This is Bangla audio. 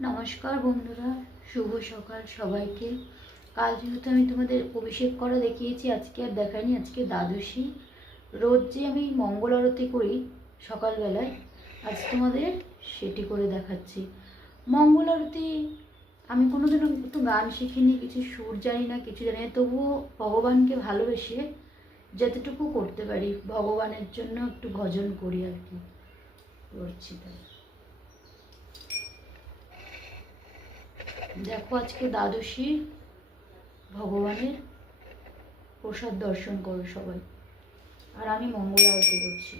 নমস্কার বন্ধুরা, শুভ সকাল সবাইকে। কাল যেহেতু আমি তোমাদের অভিষেক করা দেখিয়েছি, আজকে আর দেখাইনি। আজকে দ্বাদশী। রোজ যে আমি মঙ্গল আরতি করি সকালবেলায়, আজ তোমাদের সেটি করে দেখাচ্ছি। মঙ্গল আরতি আমি কোনোদিনও একটু গান শিখিনি, কিছু সুর জানি না, কিছু জানি না, তবুও ভগবানকে ভালোবেসে যতটুকু করতে পারি ভগবানের জন্য একটু ভজন করি আর কি, করছি তাই। দেখো, আজকে দ্বাদশী, ভগবানের প্রসাদ দর্শন করো সবাই। আর আমি মঙ্গল আরতি করছি।